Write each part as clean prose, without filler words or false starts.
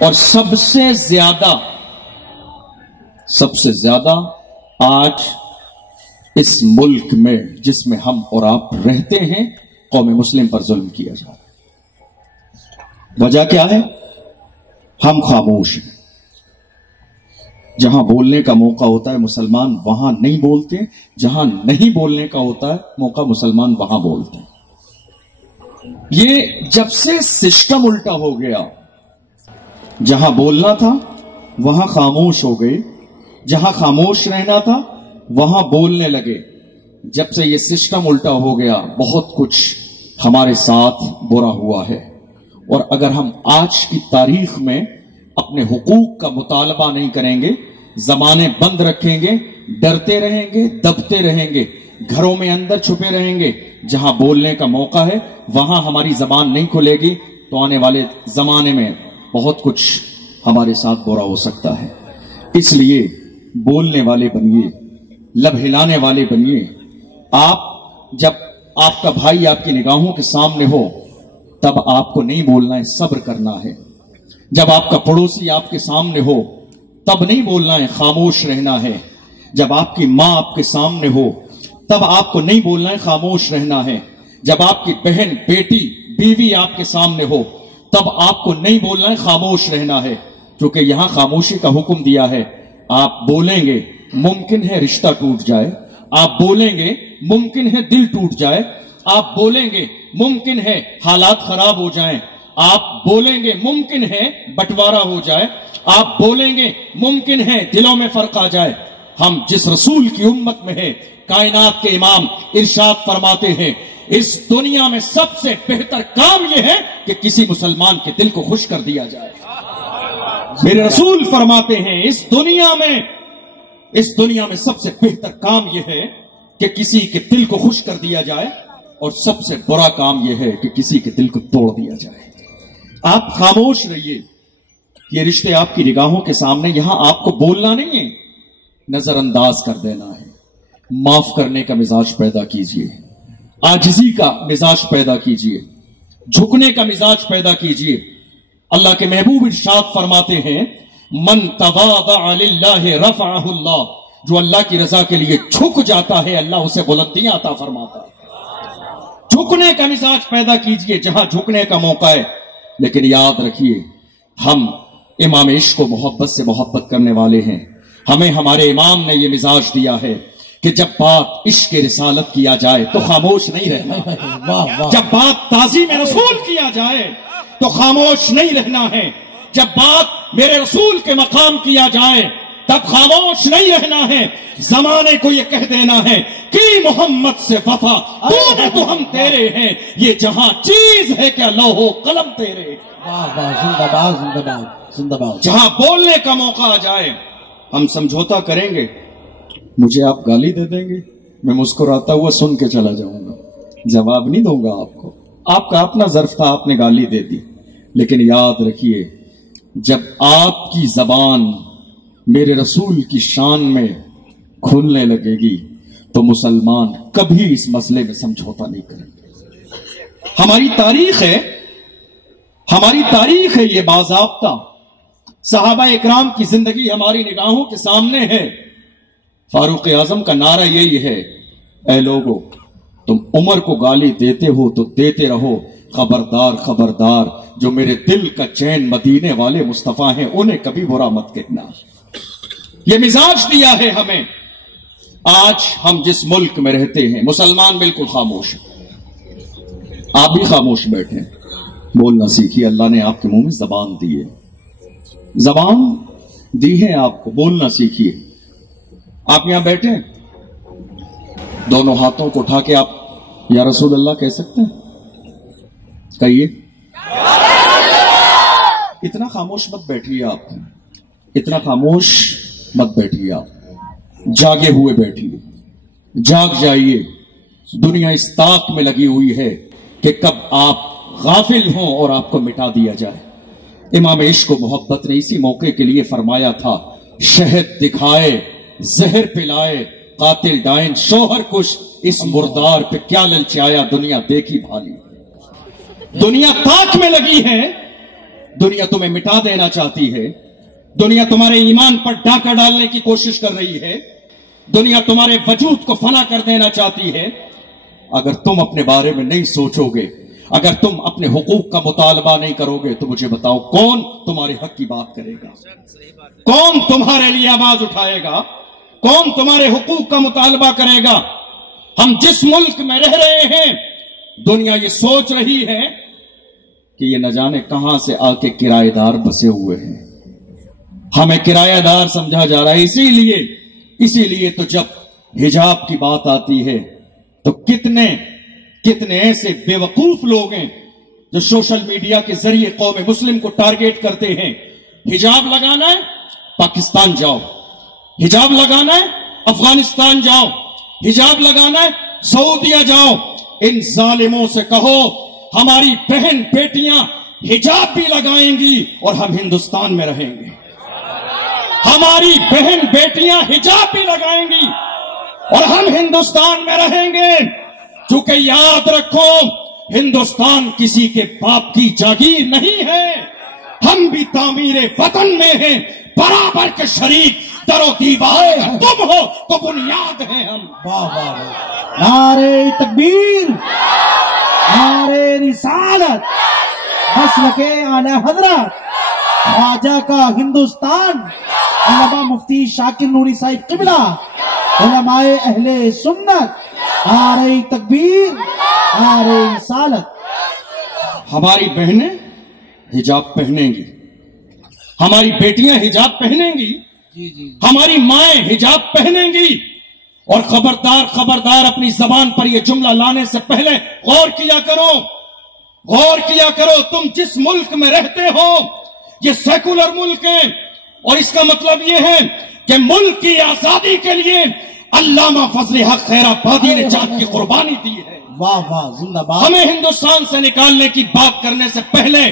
اور سب سے زیادہ آج اس ملک میں جس میں ہم اور آپ رہتے ہیں قوم مسلم پر ظلم کیا جا رہا ہے۔ وجہ کیا ہے؟ ہم خاموش ہیں۔ جہاں بولنے کا موقع ہوتا ہے مسلمان وہاں نہیں بولتے، جہاں نہیں بولنے کا ہوتا ہے موقع مسلمان وہاں بولتے ہیں۔ یہ جب سے سسٹم الٹا ہو گیا، جہاں بولنا تھا وہاں خاموش ہو گئے، جہاں خاموش رہنا تھا وہاں بولنے لگے۔ جب سے یہ سسٹم الٹا ہو گیا بہت کچھ ہمارے ساتھ برا ہوا ہے، اور اگر ہم آج کی تاریخ میں اپنے حقوق کا مطالبہ نہیں کریں گے، زبانیں بند رکھیں گے، ڈرتے رہیں گے، دبتے رہیں گے، گھروں میں اندر چھپے رہیں گے، جہاں بولنے کا موقع ہے وہاں ہماری زبان نہیں کھلے گی، تو آنے والے زمانے میں بہت کچھ ہمارے ساتھ برا ہو سکتا ہے۔ اس لیے بولنے والے بنیے، لب ہلانے والے بنیے۔ جب آپ کا بھائی آپ کی نگاہوں کے سامنے ہو تب آپ کو نہیں بولنا ہے، صبر کرنا ہے۔ جب آپ کا پڑوسی آپ کے سامنے ہو تب نہیں بولنا ہے، خاموش رہنا ہے۔ جب آپ کی ماں آپ کے سامنے ہو تب آپ کو نہیں بولنا ہے، خاموش رہنا ہے۔ جب آپ کی بہن، بیٹی، بیوی آپ کے سامنے ہو تب آپ کو نہیں بولنا ہے، خاموش رہنا ہے، کیونکہ یہاں خاموشی کا حکم دیا ہے۔ آپ بولیں گے ممکن ہے رشتہ ٹوٹ جائے، آپ بولیں گے ممکن ہے دل ٹوٹ جائے، آپ بولیں گے ممکن ہے حالات خراب ہو جائیں، آپ بولیں گے ممکن ہے بٹوارا ہو جائے، آپ بولیں گے ممکن ہے دلوں میں فرق آ جائے۔ ہم جس رسول کی امت میں ہے، کائنات کے امام ارشاد فرماتے ہیں اس دنیا میں سب سے بہتر کام یہ ہے کہ کسی مسلمان کے دل کو خوش کر دیا جائے۔ میرے رسول فرماتے ہیں اس دنیا میں سب سے بہتر کام یہ ہے کہ کسی کے دل کو خوش کر دیا جائے، اور سب سے برا کام یہ ہے کہ کسی کے دل کو توڑ دیا جائے۔ آپ خاموش رہیے، یہ رشتے آپ کی نگاہوں کے سامنے، یہاں آپ کو بولنا نہیں ہے، نظر انداز کر دینا ہے۔ معاف کرنے کا مزاج پیدا کیجئے، عاجزی کا مزاج پیدا کیجئے، جھکنے کا مزاج پیدا کیجئے۔ اللہ کے محبوب ارشاد فرماتے ہیں من تواضع للہ رفعہ اللہ، جو اللہ کی رضا کے لیے جھک جاتا ہے اللہ اسے بلندیاں عطا فرماتا ہے۔ جھکنے کا مزاج پیدا کیجئے جہاں جھکنے کا موقع ہے، لیکن یاد رکھیے ہم امام عشق و محبت سے محبت کرنے والے ہیں۔ ہمیں ہمارے امام نے یہ مزاج دیا ہے کہ جب بات عشق رسالت کیا جائے تو خاموش نہیں رہنا، جب بات تعظیم رسول کیا جائے تو خاموش نہیں رہنا ہے، جب بات میرے رسول کے مقام کیا جائے تب خاموش نہیں رہنا ہے۔ زمانے کو یہ کہہ دینا ہے کہ محمد سے وفا تو ہے تو ہم تیرے ہیں، یہ جہاں چیز ہے کیا لوح و قلم تیرے۔ جہاں بولنے کا موقع آ جائے ہم سمجھوتا کریں گے، مجھے آپ گالی دے دیں گے، میں مسکراتا ہوا سن کے چلا جاؤں گا، جواب نہیں دوں گا آپ کو۔ آپ کا اپنا ظرف تھا، آپ نے گالی دے دی، لیکن یاد رکھیے جب آپ کی زبان میرے رسول کی شان میں کھلنے لگے گی تو مسلمان کبھی اس مسئلے میں سمجھوتا نہیں کریں گے۔ ہماری تاریخ ہے یہ باضابطہ، صحابہ اکرام کی زندگی ہماری نگاہوں کے سامنے ہے۔ فاروق اعظم کا نعرہ یہی ہے، اے لوگو تم عمر کو گالی دیتے ہو تو دیتے رہو، خبردار خبردار جو میرے دل کا چین مدینے والے مصطفیٰ ہیں انہیں کبھی برا مت کہنا۔ یہ مزاج دیا ہے ہمیں۔ آج ہم جس ملک میں رہتے ہیں مسلمان بالکل خاموش ہیں، آپ بھی خاموش بیٹھے، بولنا سیکھیے۔ اللہ نے آپ کے منہ میں زبان دی ہے، زبان دی ہے آپ کو، بولنا سیکھیے۔ آپ یہاں بیٹھے دونوں ہاتھوں کو اٹھا کے آپ یا رسول اللہ کہہ سکتے ہیں؟ کہیے۔ اتنا خاموش مت بیٹھیے، آپ اتنا خاموش مت بیٹھیے، آپ جاگے ہوئے بیٹھیے، جاگ جائیے۔ دنیا اس طاق میں لگی ہوئی ہے کہ کب آپ غافل ہوں اور آپ کو مٹا دیا جائے۔ امام عشق و محبت نے اسی موقع کے لیے فرمایا تھا، شہد دکھائے زہر پلائے قاتل ڈائن شوہر کش، اس مردار پہ کیا للچایا دنیا دیکھی بھالی۔ دنیا طاق میں لگی ہے، دنیا تمہیں مٹا دینا چاہتی ہے، دنیا تمہارے ایمان پر ڈاکہ ڈالنے کی کوشش کر رہی ہے، دنیا تمہارے وجود کو فنا کر دینا چاہتی ہے، اگر تم اپنے بارے میں نہیں سوچو گے، اگر تم اپنے حقوق کا مطالبہ نہیں کرو گے، تو مجھے بتاؤ کون تمہارے حق کی بات کرے گا؟ کون تمہارے لیے آواز اٹھائے گا؟ کون تمہارے حقوق کا مطالبہ کرے گا؟ ہم جس ملک میں رہ رہے ہیں، دنیا یہ سوچ رہی ہے کہ یہ نہ جانے کہاں سے آ کے کرایہ دار بسے ہوئے ہیں، ہمیں کرایہ دار سمجھا جا رہا ہے۔ اسی لیے تو جب حجاب کی بات آتی ہے تو کتنے ایسے بے وقوف لوگ ہیں جو سوشل میڈیا کے ذریعے قوم مسلم کو ٹارگیٹ کرتے ہیں۔ حجاب لگانا ہے پاکستان جاؤ، حجاب لگانا ہے افغانستان جاؤ، حجاب لگانا ہے سعودیہ جاؤ۔ ان ظالموں سے کہو ہماری بہن بیٹیاں حجاب بھی لگائیں گی اور ہم ہندوستان میں رہیں گے، ہماری بہن بیٹیاں حجاب بھی لگائیں گی اور ہم ہندوستان میں رہیں گے، کیونکہ یاد رکھو ہندوستان کسی کے باپ کی جاگیر نہیں ہے، ہم بھی تعمیر وطن میں ہیں، برابر کے شریک، در و دیوار تم ہو تو بنیاد ہیں ہم۔ واہ واہ واہ، نعرہ تکبیر، نعرہ رسالت، مسلک اعلی حضرت خواجہ کا ہندوستان، علامہ مفتی شاکر نوری صاحب قبلہ، علماء اہل سنت، نعرہ تکبیر، نعرہ رسالت۔ ہماری بہنیں حجاب پہنیں گی، ہماری بیٹیاں حجاب پہنیں گی، ہماری مائیں حجاب پہنیں گی، اور خبردار اپنی زبان پر یہ جملہ لانے سے پہلے غور کیا کرو، تم جس ملک میں رہتے ہو یہ سیکولر ملک ہے، اور اس کا مطلب یہ ہے کہ ملک کی آزادی کے لیے علامہ فضل حق خیر آبادی نے جان کی قربانی دی ہے۔ واہ واہ، زندہ باد۔ ہمیں ہندوستان سے نکالنے کی بات کرنے سے پہلے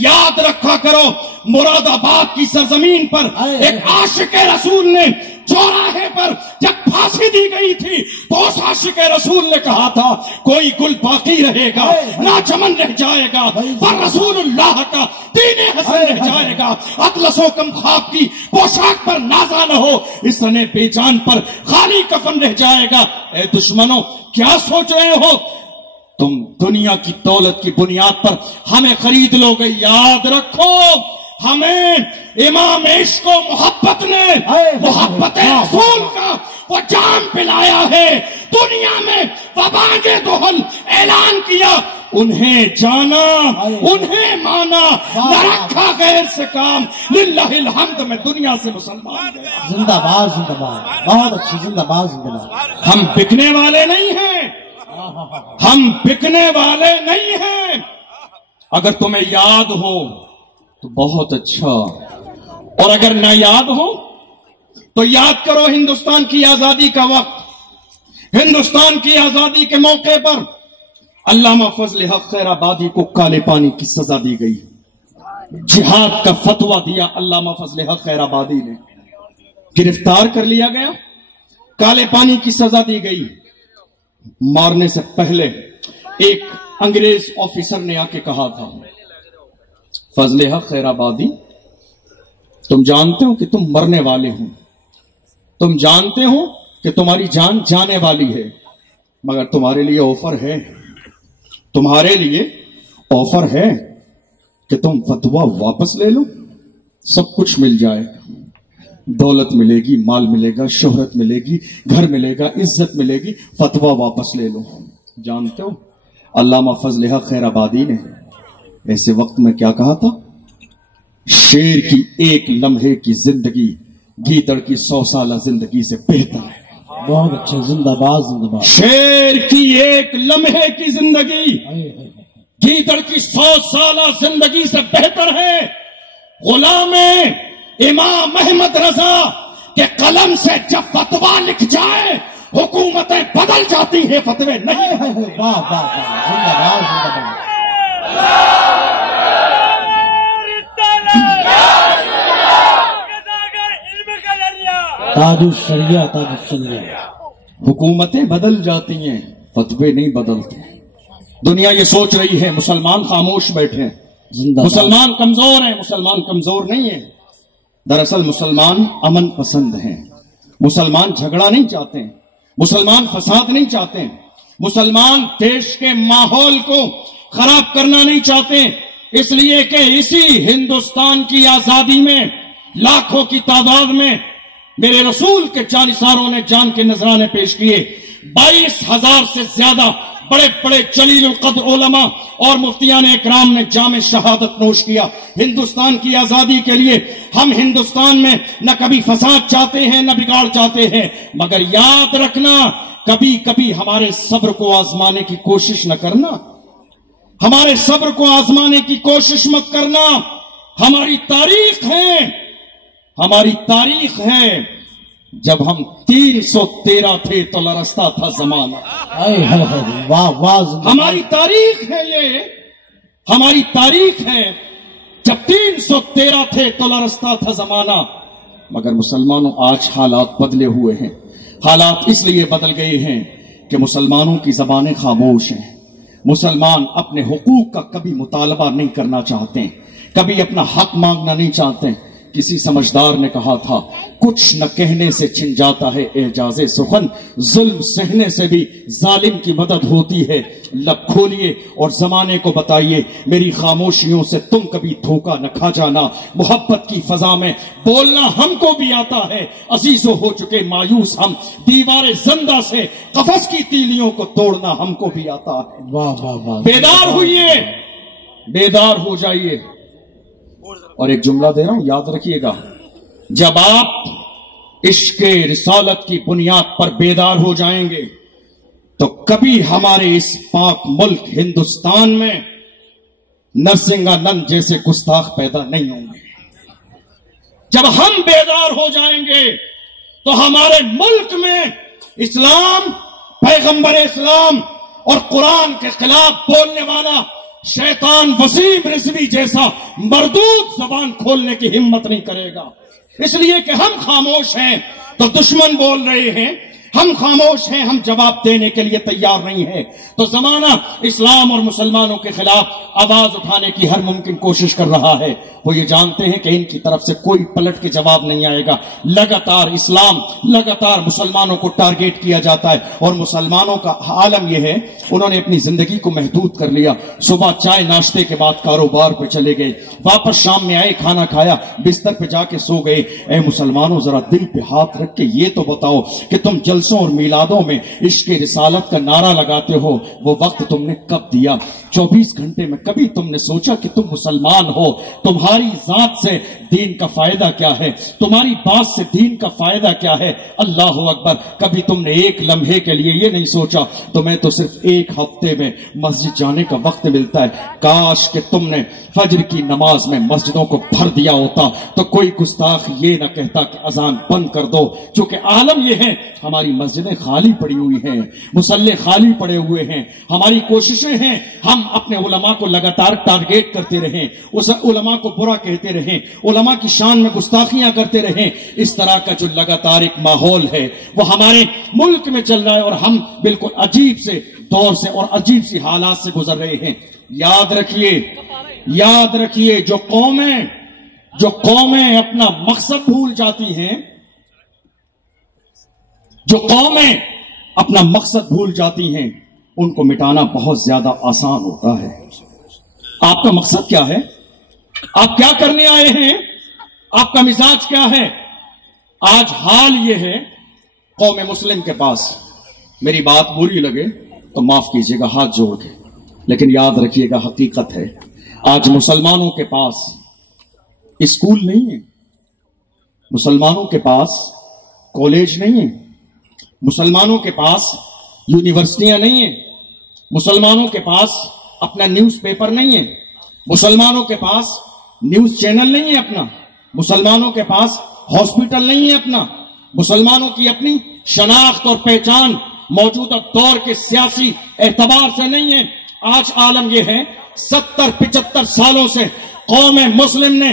یاد رکھا کرو مراد آباد کی سرزمین پر ایک عاشق رسول نے چوراہے پر جب پھانسی دی گئی تھی تو اس عاشق رسول نے کہا تھا کوئی گل باقی رہے گا نہ چمن رہ جائے گا، پر رسول اللہ کا دین حسن رہ جائے گا، اطلس و کم خواب کی پوشاک پر نازا نہ ہو، اس نے بے جان پر خالی کفن رہ جائے گا۔ اے دشمنوں کیا سوچ رہے ہو تم؟ دنیا کی دولت کی بنیاد پر ہمیں خرید لو گے، یاد رکھو ہمیں امام عشق و محبت نے محبت رسول کا وہ جام پلایا ہے، دنیا میں وبانگ دہل اعلان کیا، انہیں جانا انہیں مانا، نہ رکھا غیر سے کام، للہ الحمد میں دنیا سے مسلمان گیا۔ زندہ باد، زندہ باد، بہت اچھی، زندہ باد، زندہ باد۔ ہم بکنے والے نہیں ہیں، ہم بکنے والے نہیں ہیں۔ اگر تمہیں یاد ہو تو بہت اچھا، اور اگر نہ یاد ہو تو یاد کرو ہندوستان کی آزادی کا وقت، ہندوستان کی آزادی کے موقع پر علامہ فضل حق خیر آبادی کو کالے پانی کی سزا دی گئی، جہاد کا فتویٰ دیا علامہ فضل حق خیر آبادی نے، گرفتار کر لیا گیا، کالے پانی کی سزا دی گئی۔ مارنے سے پہلے ایک انگریز آفیسر نے آ کے کہا تھا فضل حق خیر آبادی تم جانتے ہو کہ تم مرنے والے ہو، تم جانتے ہو کہ تمہاری جان جانے والی ہے، مگر تمہارے لیے آفر ہے، تمہارے لیے آفر ہے کہ تم فتویٰ واپس لے لو، سب کچھ مل جائے گا، دولت ملے گی، مال ملے گا، شہرت ملے گی، گھر ملے گا، عزت ملے گی، فتویٰ واپس لے لو۔ جانتے ہو علامہ فضل حق خیر آبادی نے ایسے وقت میں کیا کہا تھا؟ شیر کی ایک لمحے کی زندگی گیدڑ کی 100 سالہ زندگی سے بہتر ہے۔ بہت اچھا، زندہ باد، زندہ باد۔ شیر کی ایک لمحے کی زندگی گیدڑ کی 100 سالہ زندگی سے بہتر ہے۔ غلام امام احمد رضا کے قلم سے جب فتویٰ لکھ جائے حکومتیں بدل جاتی ہیں، فتوے نہیں۔ واہ واہ واہ، زندہ باد، زندہ باد۔ تاج الشریعہ، تاج الشریعہ۔ حکومتیں بدل جاتی ہیں، فتوے نہیں بدلتے۔ دنیا یہ سوچ رہی ہے مسلمان خاموش بیٹھے، مسلمان کمزور ہیں، مسلمان کمزور نہیں ہیں. دراصل مسلمان امن پسند ہیں، مسلمان جھگڑا نہیں چاہتے ہیں، مسلمان فساد نہیں چاہتے ہیں، مسلمان دیش کے ماحول کو خراب کرنا نہیں چاہتے، اس لیے کہ اسی ہندوستان کی آزادی میں لاکھوں کی تعداد میں میرے رسول کے جانثاروں نے جان کے نذرانے پیش کیے. 22,000 سے زیادہ بڑے بڑے جلیل القدر علماء اور مفتیان اکرام نے جام شہادت نوش کیا ہندوستان کی آزادی کے لیے. ہم ہندوستان میں نہ کبھی فساد چاہتے ہیں نہ بگاڑ چاہتے ہیں، مگر یاد رکھنا کبھی کبھی ہمارے صبر کو آزمانے کی کوشش نہ کرنا، ہمارے صبر کو آزمانے کی کوشش مت کرنا. ہماری تاریخ ہے، ہماری تاریخ ہے، جب ہم 313 تھے تو لرزتا تھا زمانہ. ہماری تاریخ ہے، یہ ہماری تاریخ ہے، جب 313 تھے تو لرزتا تھا زمانہ. مگر مسلمانوں آج حالات بدلے ہوئے ہیں. حالات اس لیے بدل گئے ہیں کہ مسلمانوں کی زبانیں خاموش ہیں. مسلمان اپنے حقوق کا کبھی مطالبہ نہیں کرنا چاہتے، کبھی اپنا حق مانگنا نہیں چاہتے. کسی سمجھدار نے کہا تھا کچھ نہ کہنے سے چھن جاتا ہے اعجاز سخن، ظلم سہنے سے بھی ظالم کی مدد ہوتی ہے. لب کھولیے اور زمانے کو بتائیے میری خاموشیوں سے تم کبھی دھوکہ نہ کھا جانا. محبت کی فضا میں بولنا ہم کو بھی آتا ہے، عزیزوں ہو چکے مایوس ہم، دیوار زندہ سے قفس کی تیلیوں کو توڑنا ہم کو بھی آتا ہے. واہ واہ واہ، بیدار ہوئیے، بیدار ہو جائیے. اور ایک جملہ دے رہا ہوں، یاد رکھیے گا، جب آپ عشق رسالت کی بنیاد پر بیدار ہو جائیں گے تو کبھی ہمارے اس پاک ملک ہندوستان میں نرسنگانند جیسے گستاخ پیدا نہیں ہوں گے. جب ہم بیدار ہو جائیں گے تو ہمارے ملک میں اسلام، پیغمبر اسلام اور قرآن کے خلاف بولنے والا شیطان وسیم رضوی جیسا مردود زبان کھولنے کی ہمت نہیں کرے گا. اس لیے کہ ہم خاموش ہیں تو دشمن بول رہے ہیں، ہم خاموش ہیں، ہم جواب دینے کے لیے تیار نہیں ہیں. تو زمانہ اسلام اور مسلمانوں کے خلاف آواز اٹھانے کی ہر ممکن کوشش کر رہا ہے. وہ یہ جانتے ہیں کہ ان کی طرف سے کوئی پلٹ کے جواب نہیں آئے گا. لگاتار اسلام، لگاتار مسلمانوں کو ٹارگیٹ کیا جاتا ہے. اور مسلمانوں کا عالم یہ ہے، انہوں نے اپنی زندگی کو محدود کر لیا. صبح چائے ناشتے کے بعد کاروبار پہ چلے گئے، واپس شام میں آئے، کھانا کھایا، بستر پہ جا کے سو گئے. اے مسلمانوں، ذرا دل پہ ہاتھ رکھ کے یہ تو بتاؤ کہ تم جلسوں اور میلادوں میں عشق رسالت کا نعرہ لگاتے ہو، وہ وقت تم نے کب دیا؟ 24 گھنٹے میں کبھی تم نے سوچا کہ تم مسلمان ہو، تمہاری ذات سے دین کا فائدہ کیا ہے، تمہاری بات سے دین کا فائدہ کیا ہے؟ اللہ اکبر. کبھی تم نے ایک لمحے کے لیے یہ نہیں سوچا تمہیں تو صرف ایک ہفتے میں مسجد جانے کا وقت ملتا ہے. کاش کہ تم نے فجر کی نماز میں مسجدوں کو بھر دیا ہوتا تو کوئی گستاخ یہ نہ کہتا کہ اذان بند کر دو. چونکہ عالم یہ ہے ہماری مسجدیں خالی پڑی ہوئی ہیں، مصلے خالی پڑے ہوئے ہیں. ہماری کوششیں ہیں ہم اپنے علماء کو لگاتار ٹارگیٹ کرتے رہیں، اس علماء کو برا کہتے رہیں، علماء کی شان میں گستاخیاں کرتے رہیں. اس طرح کا جو لگاتار ایک ماحول ہے وہ ہمارے ملک میں چل رہا ہے اور ہم بالکل عجیب سے دور سے اور عجیب سی حالات سے گزر رہے ہیں. یاد رکھیے، یاد رکھیے، جو قومیں اپنا مقصد بھول جاتی ہیں، جو قومیں اپنا مقصد بھول جاتی ہیں، ان کو مٹانا بہت زیادہ آسان ہوتا ہے. آپ کا مقصد کیا ہے؟ آپ کیا کرنے آئے ہیں؟ آپ کا مزاج کیا ہے؟ آج حال یہ ہے قوم مسلم کے پاس، میری بات بری لگے تو معاف کیجیے گا ہاتھ جوڑ کے، لیکن یاد رکھیے گا حقیقت ہے، آج مسلمانوں کے پاس اسکول نہیں ہے، مسلمانوں کے پاس کالج نہیں ہے، مسلمانوں کے پاس یونیورسٹیاں نہیں ہیں، مسلمانوں کے پاس اپنا نیوز پیپر نہیں ہے، مسلمانوں کے پاس نیوز چینل نہیں ہے اپنا، مسلمانوں کے پاس ہاسپٹل نہیں ہے اپنا، مسلمانوں کی اپنی شناخت اور پہچان موجودہ دور کے سیاسی اعتبار سے نہیں ہے. آج عالم یہ ہے 70-75 سالوں سے قوم مسلم نے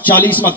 40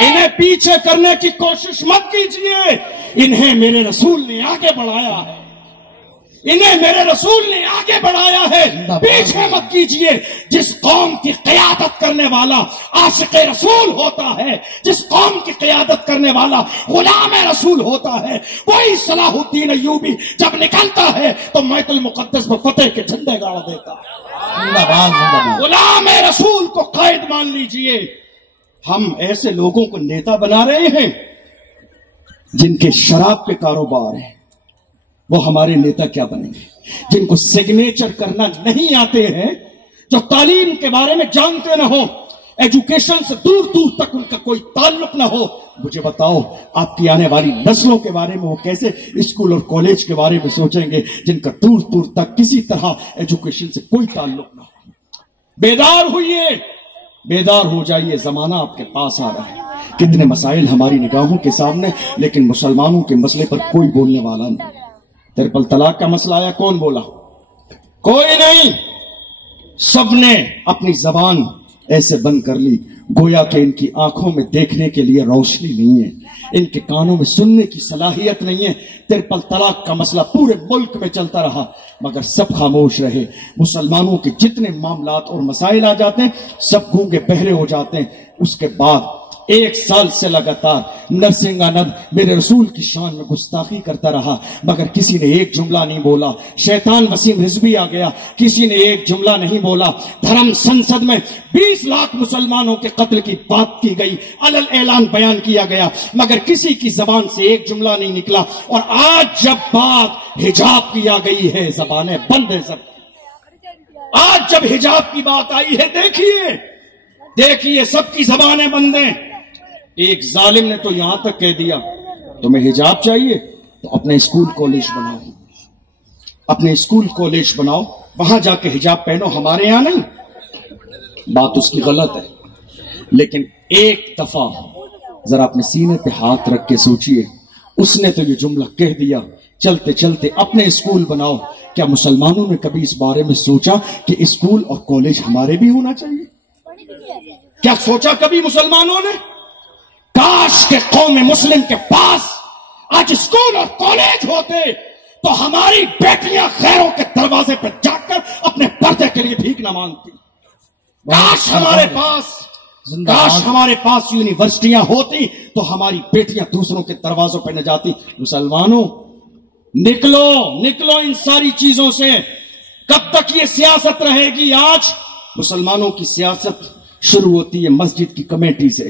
انہیں پیچھے کرنے کی کوشش مت کیجیے، انہیں میرے رسول نے آگے بڑھایا ہے، انہیں میرے رسول نے آگے بڑھایا ہے، پیچھے مت کیجیے۔ جس قوم کی قیادت کرنے والا عاشق رسول ہوتا ہے، جس قوم کی قیادت کرنے والا غلام رسول ہوتا ہے، وہی صلاح الدین ایوبی جب نکلتا ہے تو بیت المقدس میں فتح کے جھنڈے گاڑ دیتا ہے۔ غلام رسول کو قائد مان لیجئے۔ ہم ایسے لوگوں کو نیتا بنا رہے ہیں جن کے شراب کے کاروبار ہیں، وہ ہمارے نیتا کیا بنیں گے؟ جن کو سگنیچر کرنا نہیں آتے ہیں، جو تعلیم کے بارے میں جانتے نہ ہو، ایجوکیشن سے دور دور تک ان کا کوئی تعلق نہ ہو، مجھے بتاؤ آپ کی آنے والی نسلوں کے بارے میں وہ کیسے اسکول اور کالج کے بارے میں سوچیں گے جن کا دور دور تک کسی طرح ایجوکیشن سے کوئی تعلق نہ ہو؟ بیدار ہوئیے، بیدار ہو جائیے، زمانہ آپ کے پاس آ رہا ہے۔ کتنے مسائل ہماری نگاہوں کے سامنے، لیکن مسلمانوں کے مسئلے پر کوئی بولنے والا نہیں۔ ترپل طلاق کا مسئلہ آیا، کون بولا؟ کوئی نہیں۔ سب نے اپنی زبان ایسے بند کر لی گویا کہ ان کی آنکھوں میں دیکھنے کے لیے روشنی نہیں ہے، ان کے کانوں میں سننے کی صلاحیت نہیں ہے۔ ترپل طلاق کا مسئلہ پورے ملک میں چلتا رہا مگر سب خاموش رہے۔ مسلمانوں کے جتنے معاملات اور مسائل آ جاتے ہیں سب گونگے بہرے ہو جاتے ہیں۔ اس کے بعد 1 سال سے لگاتار نرسنگ آنند میرے رسول کی شان میں گستاخی کرتا رہا مگر کسی نے ایک جملہ نہیں بولا۔ شیطان وسیم رضوی آ گیا، کسی نے ایک جملہ نہیں بولا۔ دھرم سنسد میں 20 لاکھ مسلمانوں کے قتل کی بات کی گئی، علل اعلان بیان کیا گیا مگر کسی کی زبان سے ایک جملہ نہیں نکلا۔ اور آج جب بات حجاب کی آ گئی ہے زبانیں بند ہیں سب۔ آج جب حجاب کی بات آئی ہے دیکھیے سب کی زبانیں بند ہیں۔ ایک ظالم نے تو یہاں تک کہہ دیا تمہیں حجاب چاہیے تو اپنے اسکول کالج بناؤ، اپنے اسکول کالج بناؤ، وہاں جا کے حجاب پہنو، ہمارے یہاں نہیں۔ بات اس کی غلط ہے لیکن ایک دفعہ ذرا اپنے سینے پہ ہاتھ رکھ کے سوچئے، اس نے تو یہ جملہ کہہ دیا، چلتے چلتے اپنے اسکول بناؤ۔ کیا مسلمانوں نے کبھی اس بارے میں سوچا کہ اسکول اور کالج ہمارے بھی ہونا چاہیے؟ کیا سوچا کبھی مسلمانوں نے؟ کاش کے قوم مسلم کے پاس آج اسکول اور کالج ہوتے تو ہماری بیٹیاں خیروں کے دروازے پہ جا کر اپنے پردے کے لیے بھیک نہ مانگتی۔ کاش ہمارے پاس یونیورسٹیاں ہوتی تو ہماری بیٹیاں دوسروں کے دروازوں پہ نہ جاتی۔ مسلمانوں نکلو ان ساری چیزوں سے۔ کب تک یہ سیاست رہے گی؟ آج مسلمانوں کی سیاست شروع ہوتی ہے مسجد کی کمیٹی سے،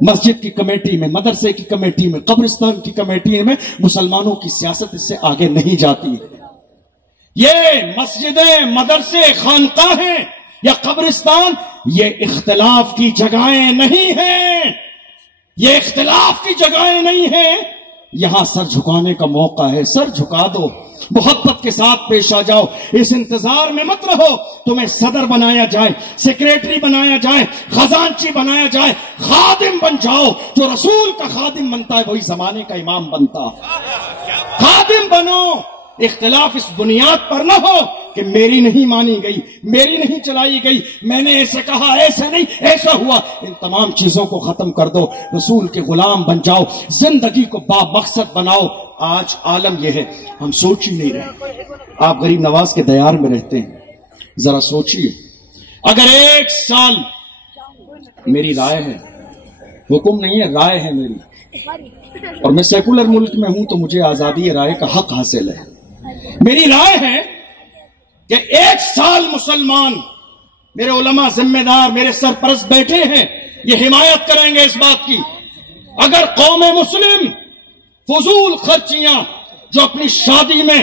مسجد کی کمیٹی میں، مدرسے کی کمیٹی میں، قبرستان کی کمیٹی میں۔ مسلمانوں کی سیاست اس سے آگے نہیں جاتی۔ یہ مسجدیں، مدرسے، خانقاہیں یا قبرستان یہ اختلاف کی جگہیں نہیں ہیں، یہ اختلاف کی جگہیں نہیں ہیں۔ یہاں سر جھکانے کا موقع ہے، سر جھکا دو، محبت کے ساتھ پیش آ جاؤ۔ اس انتظار میں مت رہو تمہیں صدر بنایا جائے، سیکریٹری بنایا جائے، خزانچی بنایا جائے، خادم بن جاؤ۔ جو رسول کا خادم بنتا ہے وہی زمانے کا امام بنتا۔ خادم بنو، اختلاف اس بنیاد پر نہ ہو کہ میری نہیں مانی گئی، میری نہیں چلائی گئی، میں نے ایسے کہا، ایسے نہیں، ایسا ہوا۔ ان تمام چیزوں کو ختم کر دو، رسول کے غلام بن جاؤ، زندگی کو با مقصد بناؤ۔ آج عالم یہ ہے، ہم سوچ ہی نہیں رہے۔ آپ غریب نواز کے دیار میں رہتے ہیں، ذرا سوچئے اگر 1 سال، میری رائے ہے، حکم نہیں ہے، رائے ہے میری، اور میں سیکولر ملک میں ہوں تو مجھے آزادی رائے کا حق حاصل ہے۔ میری رائے ہے کہ 1 سال مسلمان، میرے علماء ذمہ دار، میرے سرپرست بیٹھے ہیں، یہ حمایت کریں گے اس بات کی، اگر قوم مسلم فضول خرچیاں جو اپنی شادی میں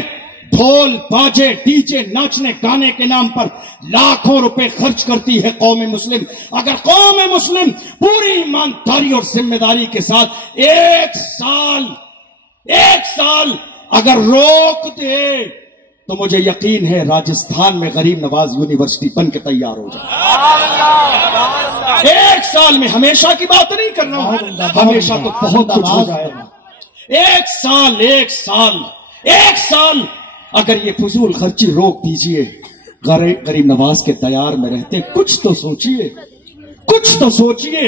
ڈھول باجے ڈی جے ناچنے گانے کے نام پر لاکھوں روپے خرچ کرتی ہے قوم مسلم، اگر قوم مسلم پوری ایمانداری اور ذمہ داری کے ساتھ 1 سال اگر روک دے تو مجھے یقین ہے راجستھان میں غریب نواز یونیورسٹی بن کے تیار ہو جائے۔ 1 سال میں، ہمیشہ کی بات نہیں کر رہا ہوں، ہمیشہ تو بہت کچھ ہو جائے گا۔ 1 سال اگر یہ فضول خرچی روک دیجئے، غریب نواز کے دیار میں رہتے، کچھ تو سوچئے،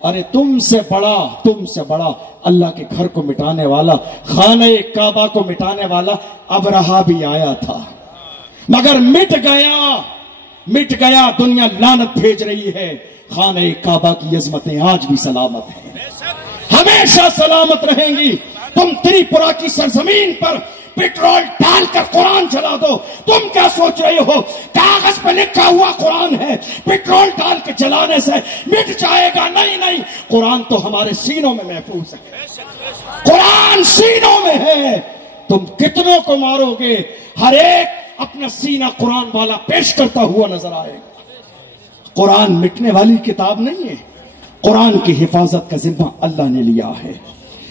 ارے تم سے بڑا اللہ کے گھر کو مٹانے والا، خانہ کعبہ کو مٹانے والا ابرہا بھی آیا تھا، مگر مٹ گیا، دنیا لعنت بھیج رہی ہے، خانہ کعبہ کی عظمتیں آج بھی سلامت ہیں، ہمیشہ سلامت رہیں گی۔ تم تریپورہ کی سرزمین پر پیٹرول ڈال کر قرآن چلا دو، تم کیا سوچ رہے ہو کاغذ پہ لکھا ہوا قرآن ہے، پیٹرول ڈال کے چلانے سے مٹ جائے گا؟ نہیں، قرآن تو ہمارے سینوں میں محفوظ ہے، قرآن سینوں میں ہے۔ تم کتنوں کو مارو گے، ہر ایک اپنا سینہ قرآن والا پیش کرتا ہوا نظر آئے گا۔ قرآن مٹنے والی کتاب نہیں ہے، قرآن کی حفاظت کا ذمہ اللہ نے لیا ہے۔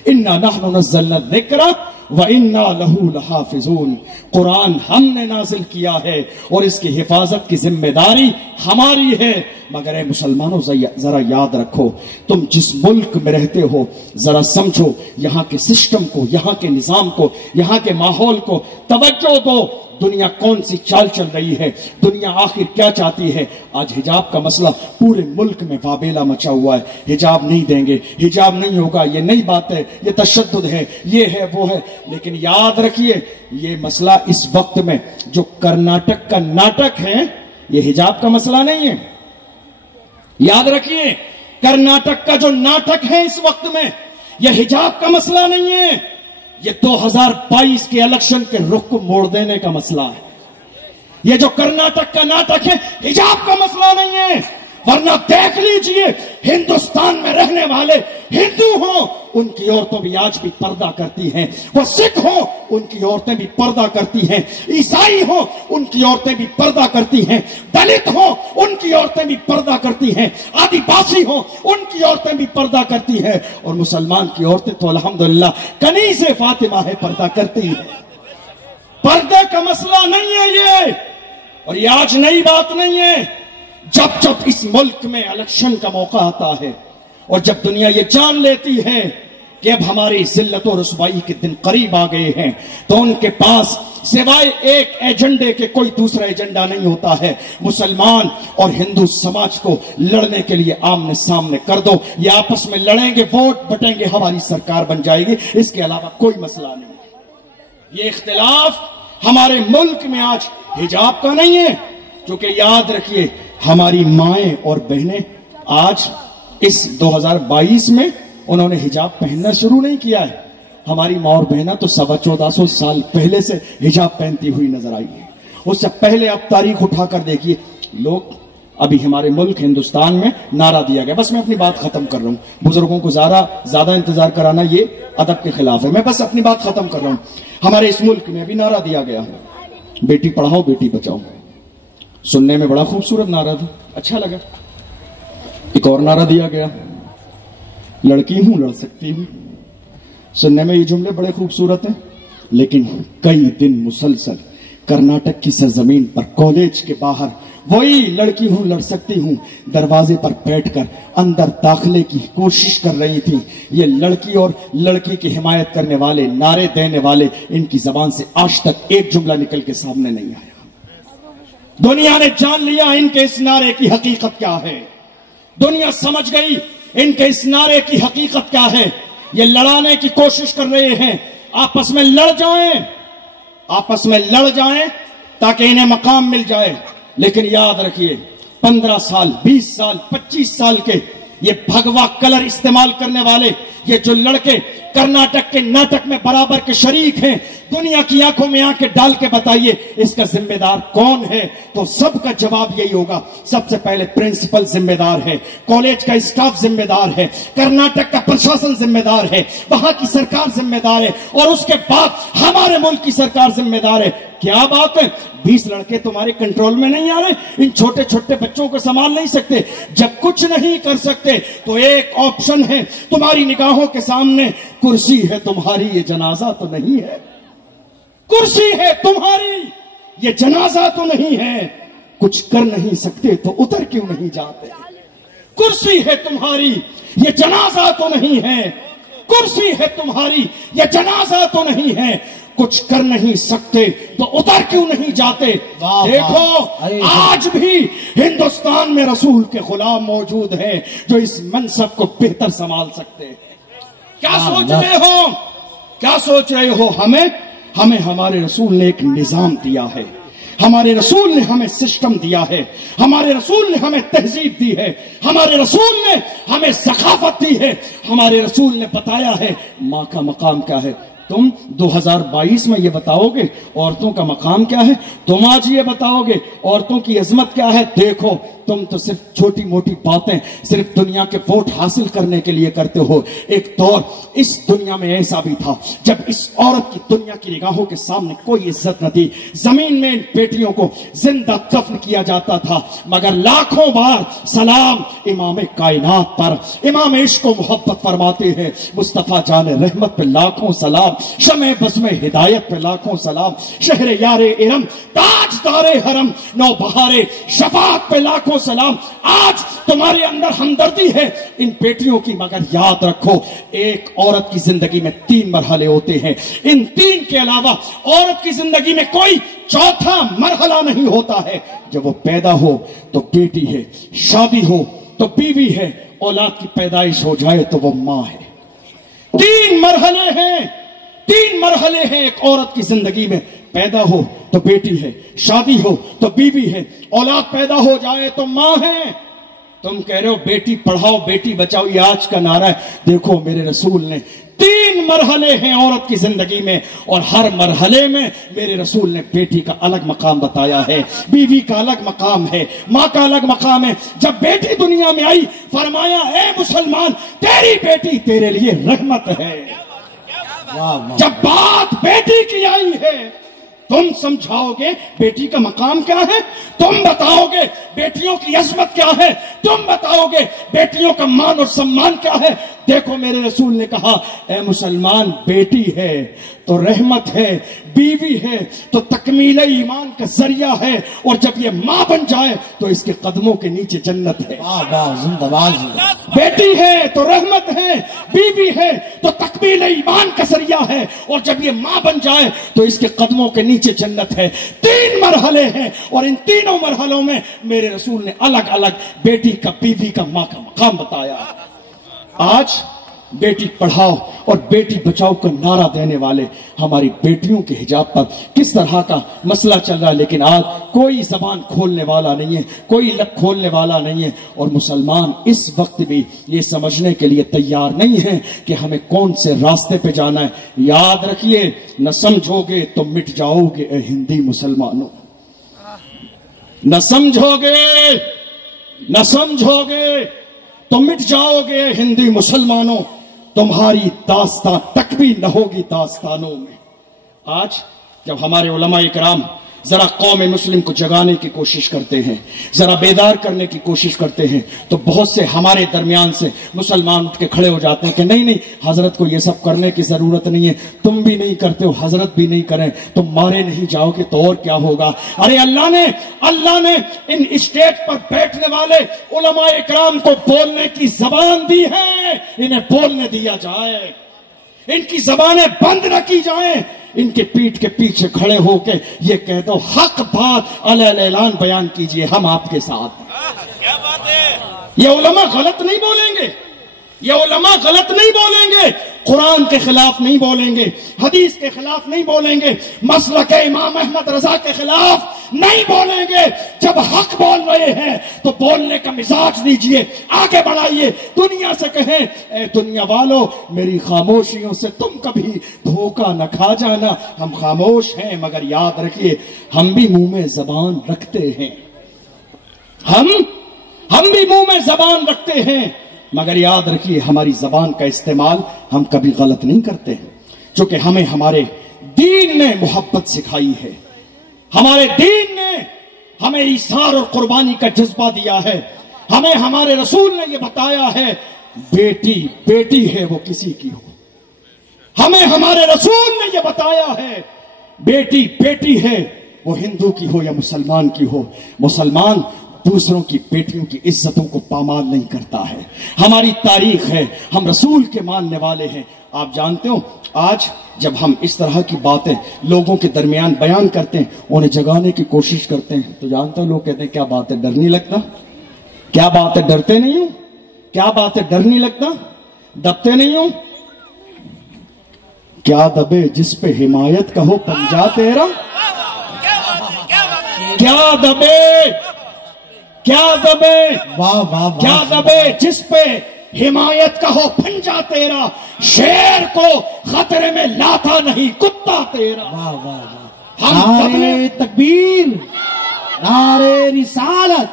اِنَّا نَحْنُ نَزَّلْنَا الذِّكْرَ وَإِنَّا لَهُ لَحَافِظُونَ، قرآن ہم نے نازل کیا ہے اور اس کی حفاظت کی ذمہ داری ہماری ہے۔ مگر اے مسلمانوں ذرا یاد رکھو، تم جس ملک میں رہتے ہو ذرا سمجھو، یہاں کے سسٹم کو، یہاں کے نظام کو، یہاں کے ماحول کو توجہ دو۔ دنیا کون سی چال چل رہی ہے، دنیا آخر کیا چاہتی ہے؟ آج حجاب کا مسئلہ پورے ملک میں وابیلا مچا ہوا ہے، حجاب نہیں دیں گے، حجاب نہیں ہوگا، یہ نئی بات ہے، یہ تشدد ہے، یہ ہے وہ ہے۔ لیکن یاد رکھیے، یہ مسئلہ اس وقت میں جو کرناٹک کا ناٹک ہے، یہ حجاب کا مسئلہ نہیں ہے۔ یاد رکھیے، کرناٹک کا جو ناٹک ہے اس وقت میں، یہ حجاب کا مسئلہ نہیں ہے، یہ 2022 کے الیکشن کے رخ کو موڑ دینے کا مسئلہ ہے۔ یہ جو کرناٹک کا ناٹک ہے، حجاب کا مسئلہ نہیں ہے۔ ورنہ دیکھ لیجئے، ہندوستان میں رہنے والے ہندو ہوں، ان کی عورتیں بھی آج بھی پردہ کرتی ہیں، وہ سکھ ہوں ان کی عورتیں بھی پردہ کرتی ہیں، عیسائی ہوں ان کی عورتیں بھی پردہ کرتی ہیں، دلت ہوں ان کی عورتیں بھی پردہ کرتی ہیں، آدی باسی ہوں ان کی عورتیں بھی پردہ کرتی ہیں، اور مسلمان کی عورتیں تو الحمدللہ کنیز فاطمہ ہے، پردہ کرتی ہیں۔ پردے کا مسئلہ نہیں ہے یہ، اور یہ آج نئی بات نہیں ہے۔ جب اس ملک میں الیکشن کا موقع آتا ہے اور جب دنیا یہ جان لیتی ہے کہ اب ہماری ذلت و رسوائی کے دن قریب آ گئے ہیں، تو ان کے پاس سوائے ایک ایجنڈے کے کوئی دوسرا ایجنڈا نہیں ہوتا ہے۔ مسلمان اور ہندو سماج کو لڑنے کے لیے آمنے سامنے کر دو، یہ آپس میں لڑیں گے، ووٹ بٹیں گے، ہماری سرکار بن جائے گی، اس کے علاوہ کوئی مسئلہ نہیں۔ یہ اختلاف ہمارے ملک میں آج حجاب کا نہیں ہے، کیونکہ یاد رکھیے، ہماری مائیں اور بہنیں آج اس 2022 میں انہوں نے حجاب پہننا شروع نہیں کیا ہے۔ ہماری ماں اور بہنیں تو 1450 سال پہلے سے حجاب پہنتی ہوئی نظر آئی ہے۔ اس سے پہلے آپ تاریخ اٹھا کر دیکھیے، لوگ ابھی ہمارے ملک ہندوستان میں نعرہ دیا گیا، بس میں اپنی بات ختم کر رہا ہوں، بزرگوں کو زیادہ انتظار کرانا یہ ادب کے خلاف ہے، میں بس اپنی بات ختم کر رہا ہوں۔ ہمارے اس ملک میں ابھی نعرہ دیا گیا، بیٹی پڑھاؤ بیٹی بچاؤ، سننے میں بڑا خوبصورت نعرہ تھا، اچھا لگا۔ ایک اور نعرہ دیا گیا، لڑکی ہوں لڑ سکتی ہوں، سننے میں یہ جملے بڑے خوبصورت ہیں، لیکن کئی دن مسلسل کرناٹک کی سرزمین پر کالج کے باہر وہی لڑکی ہوں لڑ سکتی ہوں دروازے پر بیٹھ کر اندر داخلے کی کوشش کر رہی تھی۔ یہ لڑکی اور لڑکی کی حمایت کرنے والے، نعرے دینے والے، ان کی زبان سے آج تک ایک جملہ نکل کے سامنے نہیں آیا۔ دنیا نے جان لیا ان کے اس نعرے کی حقیقت کیا ہے، دنیا سمجھ گئی ان کے اس نعرے کی حقیقت کیا ہے۔ یہ لڑانے کی کوشش کر رہے ہیں، آپس میں لڑ جائیں تاکہ انہیں مقام مل جائے، لیکن یاد رکھیے 15 سال 20 سال 25 سال کے یہ بھگوا کلر استعمال کرنے والے یہ جو لڑکے کرناٹک کے ناٹک میں برابر کے شریک ہیں، دنیا کی آنکھوں میں آنکھیں ڈال کے بتائیے اس کا ذمہ دار کون ہے؟ تو سب کا جواب یہی ہوگا، سب سے پہلے پرنسپل ذمہ دار ہے، کالج کا اسٹاف ذمہ دار ہے، کرناٹک کا پرشاسن ذمہ دار ہے، وہاں کی سرکار ذمہ دار ہے، اور اس کے بعد ہمارے ملک کی سرکار ذمہ دار ہے۔ کیا بات ہے، 20 لڑکے تمہارے کنٹرول میں نہیں آ رہے، ان چھوٹے چھوٹے بچوں کو سنبھال نہیں سکتے، جب کچھ نہیں کر سکتے تو ایک آپشن ہے تمہاری نگاہوں کے سامنے، کرسی ہے تمہاری یہ جنازہ تو نہیں ہے، کرسی ہے تمہاری یہ جنازہ تو نہیں ہے، کچھ کر نہیں سکتے تو اتر کیوں نہیں جاتے، کرسی ہے تمہاری یہ جنازہ تو نہیں ہے، کرسی ہے تمہاری یہ جنازہ تو نہیں ہے، کچھ کر نہیں سکتے تو اتر کیوں نہیں جاتے؟ دیکھو آج بھی ہندوستان میں رسول کے غلام موجود ہیں جو اس منصب کو بہتر سنبھال سکتے ہیں۔ کیا سوچ رہے ہو؟ کیا سوچ رہے ہو؟ ہمیں ہمارے رسول نے ایک نظام دیا ہے، ہمارے رسول نے ہمیں سسٹم دیا ہے، ہمارے رسول نے ہمیں تہذیب دی ہے، ہمارے رسول نے ہمیں ثقافت دی ہے، ہمارے رسول نے بتایا ہے ماں کا مقام کیا ہے۔ تم 2022 میں یہ بتاؤ گے عورتوں کا مقام کیا ہے؟ تم آج یہ بتاؤ گے عورتوں کی عظمت کیا ہے؟ دیکھو تم تو صرف چھوٹی موٹی باتیں صرف دنیا کے ووٹ حاصل کرنے کے لیے کرتے ہو۔ ایک دور اس دنیا میں ایسا بھی تھا جب اس عورت کی دنیا کی نگاہوں کے سامنے کوئی عزت نہ تھی، زمین میں ان بیٹیوں کو زندہ دفن کیا جاتا تھا، مگر لاکھوں بار سلام امام کائنات پر، امام عشق و محبت فرماتے ہیں، مصطفیٰ جان رحمت پہ لاکھوں سلام، شمع بزم ہدایت پہ لاکھوں سلام، شہر یار ارم تاج دار حرم نو بہار شفاعت پہ لاکھوں سلام۔ آج تمہارے اندر ہمدردی ہے ان بیٹیوں کی، مگر یاد رکھو ایک عورت کی زندگی میں 3 مرحلے ہوتے ہیں، ان 3 کے علاوہ عورت کی زندگی میں کوئی چوتھا مرحلہ نہیں ہوتا ہے۔ جب وہ پیدا ہو تو بیٹی ہے، شادی ہو تو بیوی ہے، اولاد کی پیدائش ہو جائے تو وہ ماں ہے۔ 3 مرحلے ہیں، 3 مرحلے ہیں ایک عورت کی زندگی میں، پیدا ہو تو بیٹی ہے، شادی ہو تو بیوی ہے، اولاد پیدا ہو جائے تو ماں ہے۔ تم کہہ رہے ہو بیٹی پڑھاؤ بیٹی بچاؤ، یہ آج کا نعرہ ہے۔ دیکھو میرے رسول نے 3 مرحلے ہیں عورت کی زندگی میں، اور ہر مرحلے میں میرے رسول نے بیٹی کا الگ مقام بتایا ہے، بیوی کا الگ مقام ہے، ماں کا الگ مقام ہے۔ جب بیٹی دنیا میں آئی فرمایا اے مسلمان تیری بیٹی تیرے لیے رحمت ہے۔ جب بات بیٹی کی آئی ہے تم سمجھاؤ گے بیٹی کا مقام کیا ہے، تم بتاؤ گے بیٹیوں کی عظمت کیا ہے، تم بتاؤ گے بیٹیوں کا مان اور سمان کیا ہے۔ دیکھو میرے رسول نے کہا اے مسلمان بیٹی ہے تو رحمت ہے، بیوی ہے تو تکمیل ایمان کا ذریعہ ہے، اور جب یہ ماں بن جائے تو اس کے قدموں کے نیچے جنت ہے۔ زندہ باد۔ بیٹی ہے تو رحمت ہے، بیوی ہے تو تکمیل ایمان کا ذریعہ ہے، اور جب یہ ماں بن جائے تو اس کے قدموں کے نیچے جنت ہے۔ 3 مرحلے ہیں، اور ان تینوں مرحلوں میں میرے رسول نے الگ الگ بیٹی کا، بیوی کا، ماں کا مقام بتایا۔ آج بیٹی پڑھاؤ اور بیٹی بچاؤ کا نعرہ دینے والے ہماری بیٹیوں کے حجاب پر کس طرح کا مسئلہ چل رہا ہے، لیکن آج کوئی زبان کھولنے والا نہیں ہے، کوئی لب کھولنے والا نہیں ہے، اور مسلمان اس وقت بھی یہ سمجھنے کے لیے تیار نہیں ہے کہ ہمیں کون سے راستے پہ جانا ہے۔ یاد رکھیے نہ سمجھو گے تو مٹ جاؤ گے اے ہندی مسلمانوں، نہ سمجھو گے نہ سمجھو گے تو مٹ جاؤ گے ہندی مسلمانوں، تمہاری داستان تک بھی نہ ہوگی داستانوں میں۔ آج جب ہمارے علماء کرام ذرا قوم مسلم کو جگانے کی کوشش کرتے ہیں، ذرا بیدار کرنے کی کوشش کرتے ہیں، تو بہت سے ہمارے درمیان سے مسلمان اٹھ کے کھڑے ہو جاتے ہیں کہ نہیں نہیں حضرت کو یہ سب کرنے کی ضرورت نہیں ہے، تم بھی نہیں کرتے ہو، حضرت بھی نہیں کریں، تم مارے نہیں جاؤ گے تو اور کیا ہوگا۔ ارے اللہ نے ان اسٹیج پر بیٹھنے والے علماء اکرام کو بولنے کی زبان دی ہے، انہیں بولنے دیا جائے، ان کی زبانیں بند نہ کی جائیں، ان کے پیٹھ کے پیچھے کھڑے ہو کے یہ کہہ دو حق بات علیہ اعلان بیان کیجئے، ہم آپ کے ساتھ ہیں۔ کیا بات ہے؟ یہ علماء غلط نہیں بولیں گے، یہ علماء غلط نہیں بولیں گے، قرآن کے خلاف نہیں بولیں گے، حدیث کے خلاف نہیں بولیں گے، مسلک امام احمد رضا کے خلاف نہیں بولیں گے۔ جب حق بول رہے ہیں تو بولنے کا مزاج دیجئے، آگے بڑھائیے، دنیا سے کہیں اے دنیا والو میری خاموشیوں سے تم کبھی دھوکہ نہ کھا جانا، ہم خاموش ہیں مگر یاد رکھیے ہم بھی منہ میں زبان رکھتے ہیں، ہم بھی منہ میں زبان رکھتے ہیں، مگر یاد رکھیے ہماری زبان کا استعمال ہم کبھی غلط نہیں کرتے ہیں، چونکہ ہمیں ہمارے دین نے محبت سکھائی ہے، ہمارے دین نے ہمیں ایثار اور قربانی کا جذبہ دیا ہے، ہمیں ہمارے رسول نے یہ بتایا ہے بیٹی ہے وہ کسی کی ہو، ہمیں ہمارے رسول نے یہ بتایا ہے بیٹی ہے وہ ہندو کی ہو یا مسلمان کی ہو، مسلمان دوسروں کی بیٹیوں کی عزتوں کو پامال نہیں کرتا ہے. ہماری تاریخ ہے, ہم رسول کے ماننے والے ہیں. آپ جانتے ہو آج جب ہم اس طرح کی باتیں لوگوں کے درمیان بیان کرتے ہیں, انہیں جگانے کی کوشش کرتے ہیں, تو جانتے ہو لوگ کہتے ہیں کیا بات ہے, ڈر نہیں لگتا؟ کیا بات ہے, ڈرتے نہیں ہو؟ کیا بات ہے, ڈر نہیں لگتا؟ دبتے نہیں ہو؟ کیا دبے جس پہ حمایت کا ہو پنجا تیرا, کیا دبے, کیا دبے, واہ واہ واہ. کیا دبے جس پہ حمایت کا ہو پنجا تیرا, شیر کو خطرے میں لاتا نہیں کتا تیرا. واہ واہ واہ. ہم دبنے نعرے تکبیر, نعرے رسالت,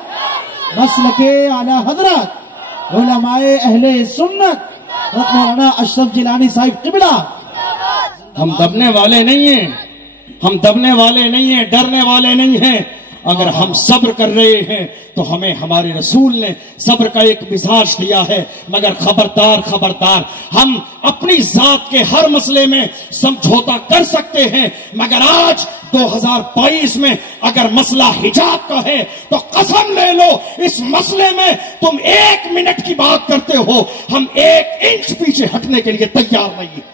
مسلک اعلی حضرت علماء اہل سنت مولانا اشرف جیلانی صاحب قبلہ. ہم دبنے والے نہیں ہیں, ہم دبنے والے نہیں ہیں, ڈرنے والے نہیں ہیں. اگر ہم صبر کر رہے ہیں تو ہمیں ہمارے رسول نے صبر کا ایک مزاج دیا ہے. مگر خبردار خبردار, ہم اپنی ذات کے ہر مسئلے میں سمجھوتا کر سکتے ہیں, مگر آج 2022 میں اگر مسئلہ حجاب کا ہے تو قسم لے لو اس مسئلے میں تم 1 منٹ کی بات کرتے ہو, ہم 1 انچ پیچھے ہٹنے کے لیے تیار نہیں ہیں.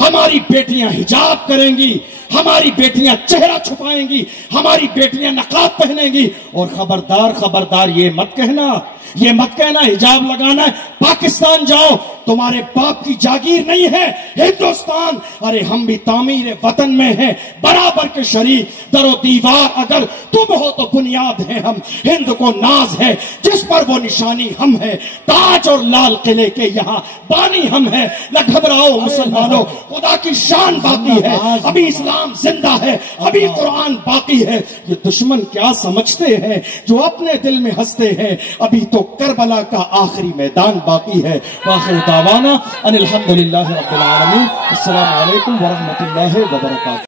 ہماری بیٹیاں حجاب کریں گی, ہماری بیٹیاں چہرہ چھپائیں گی, ہماری بیٹیاں نقاب پہنیں گی. اور خبردار خبردار, یہ مت کہنا حجاب لگانا ہے پاکستان جاؤ, تمہارے باپ کی جاگیر نہیں ہے ہندوستان. ارے ہم بھی تعمیر وطن میں ہیں برابر کے شریک, در و دیوار اگر تم ہو تو بنیاد ہے ہم. ہند کو ناز ہے جس پر وہ نشانی ہم ہے, تاج اور لال قلعے کے یہاں بانی ہم ہے. نہ گھبراؤ مسلمانوں, خدا کی شان باقی ہے, ابھی اسلام زندہ ہے, ابھی قرآن باقی ہے. یہ دشمن کیا سمجھتے ہیں جو اپنے دل میں ہنستے ہیں, ابھی تو کربلا کا آخری میدان باقی ہے. وآخر دعوانا ان الحمدللہ رب العالمین. السلام علیکم ورحمۃ اللہ وبرکاتہ.